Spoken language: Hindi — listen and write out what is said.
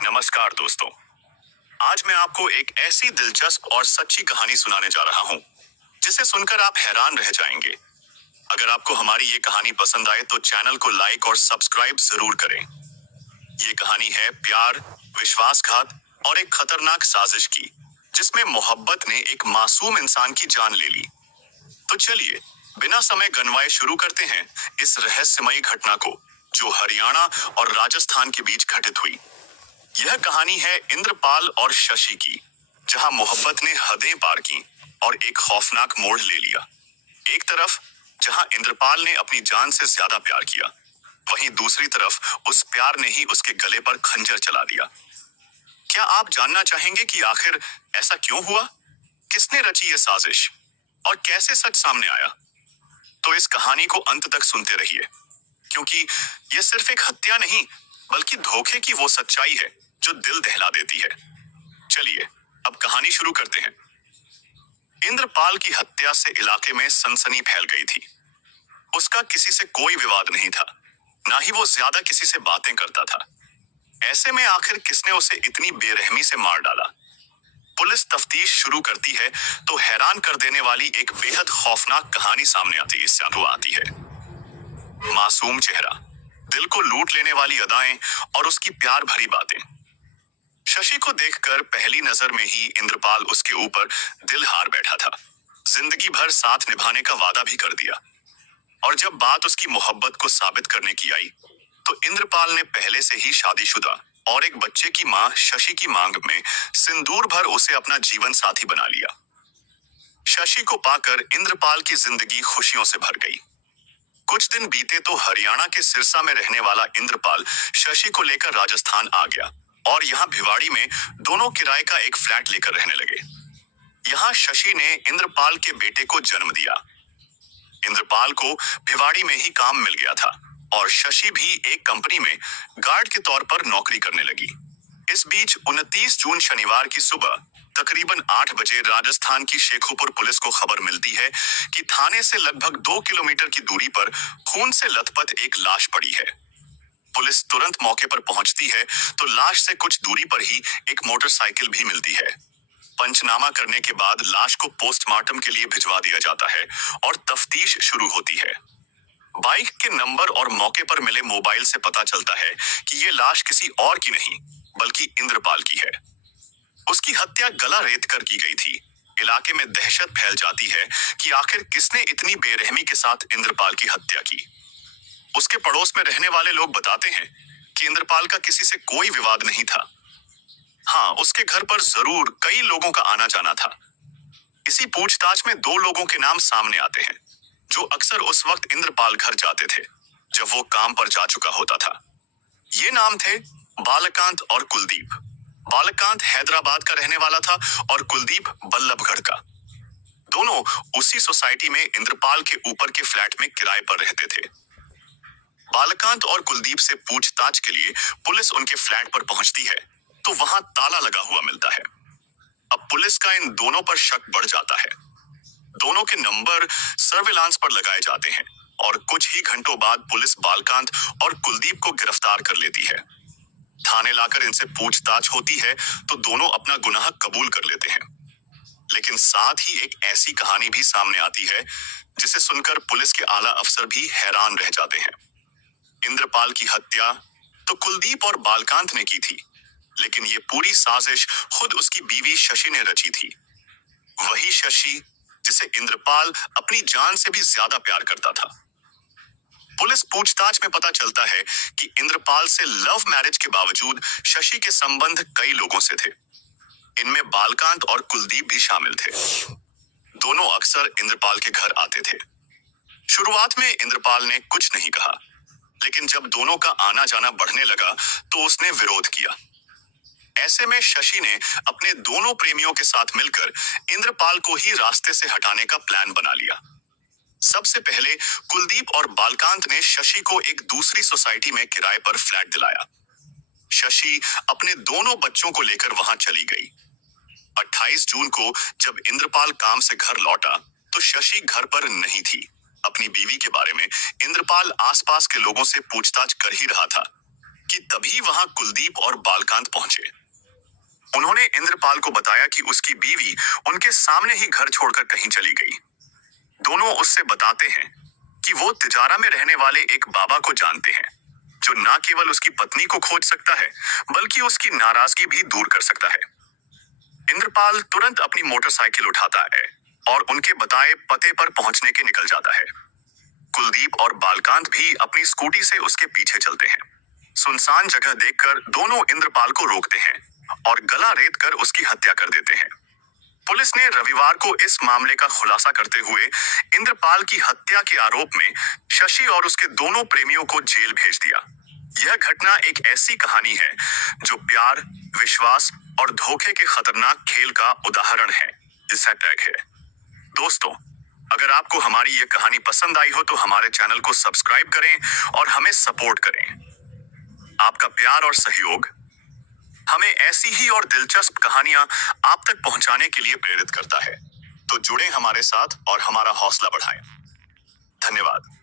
नमस्कार दोस्तों। आज मैं आपको एक ऐसी दिलचस्प और सच्ची कहानी सुनाने जा रहा हूं जिसे सुनकर आप हैरान रह जाएंगे। अगर आपको हमारी ये कहानी पसंद आए तो चैनल को लाइक और सब्सक्राइब जरूर करें। ये कहानी है प्यार, विश्वासघात और एक खतरनाक साजिश की, जिसमें मोहब्बत ने एक मासूम इंसान की जान ले ली। तो चलिए बिना समय गंवाए शुरू करते हैं इस रहस्यमयी घटना को, जो हरियाणा और राजस्थान के बीच घटित हुई। यह कहानी है इंद्रपाल और शशि की, जहां मोहब्बत ने हदें पार की और एक खौफनाक मोड़ ले लिया। एक तरफ जहां इंद्रपाल ने अपनी जान से ज्यादा प्यार किया, वहीं दूसरी तरफ उस प्यार ने ही उसके गले पर खंजर चला दिया। क्या आप जानना चाहेंगे कि आखिर ऐसा क्यों हुआ? किसने रची ये साजिश और कैसे सच सामने आया? तो इस कहानी को अंत तक सुनते रहिए, क्योंकि यह सिर्फ एक हत्या नहीं बल्कि धोखे की वो सच्चाई है जो दिल दहला देती है। चलिए अब कहानी शुरू करते हैं। इंद्रपाल की हत्या से इलाके में सनसनी फैल गई थी। उसका किसी से कोई विवाद नहीं था, ना ही वो ज्यादा किसी से बातें करता था। ऐसे में आखिर किसने उसे इतनी बेरहमी से मार डाला? पुलिस तफ्तीश शुरू करती है तो हैरान कर देने वाली एक बेहद खौफनाक कहानी सामने आती है। मासूम चेहरा, दिल को लूट लेने वाली अदाएं और उसकी प्यार भरी बातें। शशि को देखकर पहली नजर में ही इंद्रपाल उसके ऊपर दिल हार बैठा था। जिंदगी भर साथ निभाने का वादा भी कर दिया, और जब बात उसकी मोहब्बत को साबित करने की आई तो इंद्रपाल ने पहले से ही शादीशुदा और एक बच्चे की मां शशि की मांग में सिंदूर भर उसे अपना जीवन साथी बना लिया। शशि को पाकर इंद्रपाल की जिंदगी खुशियों से भर गई। कुछ दिन बीते तो हरियाणा के सिरसा में रहने वाला इंद्रपाल शशि को लेकर राजस्थान आ गया और यहाँ भिवाड़ी में दोनों किराए का एक फ्लैट लेकर रहने लगे। यहाँ शशि ने इंद्रपाल के बेटे को जन्म दिया। इंद्रपाल को भिवाड़ी में ही काम मिल गया था और शशि भी एक कंपनी में गार्ड के तौर पर नौकरी करने लगी। इस बीच 29 जून शनिवार की सुबह तकरीबन 8 बजे राजस्थान की शेखोपुर पुलिस को खबर मिलती है कि थाने से लगभग 2 किलोमीटर की दूरी पर खून से लथपथ एक लाश पड़ी है। पुलिस तुरंत मौके पर पहुंचती है तो लाश से कुछ दूरी पर ही एक मोटरसाइकिल भी मिलती है। पंचनामा करने के बाद लाश को पोस्टमार्टम के लिए भिजवा दिया जाता है और तफ्तीश शुरू होती है। बाइक के नंबर और मौके पर मिले मोबाइल से पता चलता है कि ये लाश किसी और की नहीं बल्कि इंद्रपाल की है। उसकी हत्या गला रेत कर की गई थी। इलाके में दहशत फैल जाती है कि आखिर किसने इतनी बेरहमी के साथ इंद्रपाल की हत्या की। उसके पड़ोस में रहने वाले लोग बताते हैं कि इंद्रपाल का किसी से कोई विवाद नहीं था। हाँ, उसके घर पर जरूर कई लोगों का आना जाना था। इसी पूछताछ में 2 लोगों के नाम सामने आते हैं जो अक्सर उस वक्त इंद्रपाल घर जाते थे जब वो काम पर जा चुका होता था। ये नाम थे बालकांत और कुलदीप। बालकांत हैदराबाद का रहने वाला था और कुलदीप बल्लभगढ़ का। दोनों उसी सोसाइटी में इंद्रपाल के ऊपर के फ्लैट में किराए पर रहते थे। बालकांत और कुलदीप से पूछताछ के लिए पुलिस उनके फ्लैट पर पहुंचती है तो वहां ताला लगा हुआ मिलता है। अब पुलिस का इन दोनों पर शक बढ़ जाता है। दोनों के नंबर सर्विलांस पर लगाए जाते हैं और कुछ ही घंटों बाद पुलिस बालकांत और कुलदीप को गिरफ्तार कर लेती है। थाने लाकर इनसे पूछताछ होती है तो दोनों अपना गुनाह कबूल कर लेते हैं। लेकिन साथ ही एक ऐसी कहानी भी सामने आती है जिसे सुनकर पुलिस के आला अफसर भी हैरान रह जाते हैं। इंद्रपाल की हत्या तो कुलदीप और बालकांत ने की थी, लेकिन ये पूरी साजिश खुद उसकी बीवी शशि ने रची थी। वही शशि जिसे इंद्रपाल अपनी जान से भी ज्यादा प्यार करता था। पुलिस पूछताछ में पता चलता है कि इंद्रपाल से लव मैरिज के बावजूद शशि के संबंध कई लोगों से थे। इनमें बालकांत और कुलदीप भी शामिल थे। दोनों अक्सर इंद्रपाल के घर आते थे। शुरुआत में इंद्रपाल ने कुछ नहीं कहा, लेकिन जब दोनों का आना जाना बढ़ने लगा तो उसने विरोध किया। ऐसे में शशि ने अपने दोनों प्रेमियों के साथ मिलकर इंद्रपाल को ही रास्ते से हटाने का प्लान बना लिया। सबसे पहले कुलदीप और बालकांत ने शशि को एक दूसरी सोसाइटी में किराए पर फ्लैट दिलाया। शशि अपने दोनों बच्चों को लेकर वहां चली गई। 28 जून को जब इंद्रपाल काम से घर लौटा तो शशि घर पर नहीं थी। अपनी बीवी के बारे में इंद्रपाल आसपास के लोगों से पूछताछ कर ही रहा था कि तभी तभी वहां कुलदीप और बालकांत पहुंचे। उन्होंने इंद्रपाल को बताया कि उसकी बीवी उनके सामने ही घर छोड़कर कहीं चली गई। दोनों उससे बताते हैं कि वो तिजारा में रहने वाले एक बाबा को जानते हैं, जो न केवल उसकी पत्नी को खोज सकता है, बल्कि उसकी नाराजगी भी दूर कर सकता है। इंद्रपाल तुरंत अपनी मोटरसाइकिल उठाता है और उनके बताए पते पर पहुंचने के निकल जाता है। कुलदीप और बालकांत भी अपनी स्कूटी से उसके पीछे चलते हैं। सुनसान जगह देखकर दोनों इंद्रपाल को रोकते हैं और गला रेत कर उसकी हत्या कर देते हैं। पुलिस ने रविवार को इस मामले का खुलासा करते हुए इंद्रपाल की हत्या के आरोप में शशि और उसके दोनों प्रेमियों को जेल भेज दिया। यह घटना एक ऐसी कहानी है जो प्यार, विश्वास और धोखे के खतरनाक खेल का उदाहरण है। जिसका टैग है। दोस्तों, अगर आपको हमारी ये कहानी पसंद आई हो तो हमारे चैनल को सब्सक्राइब करें और हमें सपोर्ट करें। आपका प्यार और सहयोग हमें ऐसी ही और दिलचस्प कहानियां आप तक पहुंचाने के लिए प्रेरित करता है। तो जुड़े हमारे साथ और हमारा हौसला बढ़ाएं। धन्यवाद।